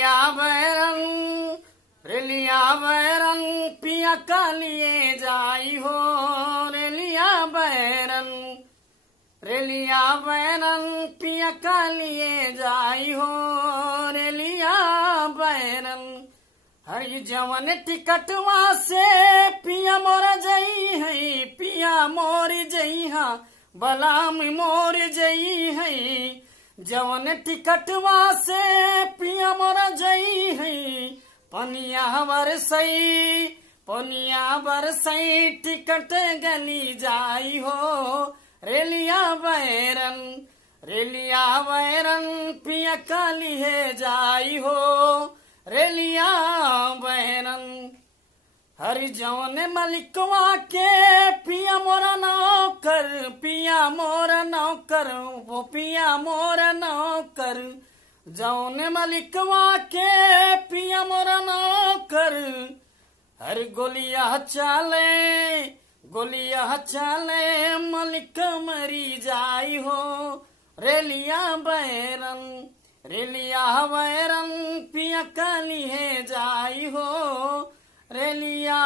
रेलिया बैरन रेलिया बैरन पिया का लिए जाई हो। रेलिया बैरन रेलिया बैरन पिया का लिए जाई हो। रेलिया बैरन हरी जवन टिकटवा से पिया मोर जई है। पिया मोर जई हा बलाम मोर जई है। जवन टिकटवा से पिया मोर जई है। पनिया बरसई टिकट गली जाई हो। रेलिया बैरन पिया काली है जाई हो। रेलिया बैरन हरि जौन मलिकवा के पिया मोरा नौकर। पिया मोरा नौकर वो पिया मोरा नौकर। जौन मलिकवा के पिया मोरा नौकर। हर गोलिया चाले मलिक मरी जाई हो। रेलिया बैरन पिया काली है जाई हो। रेलिया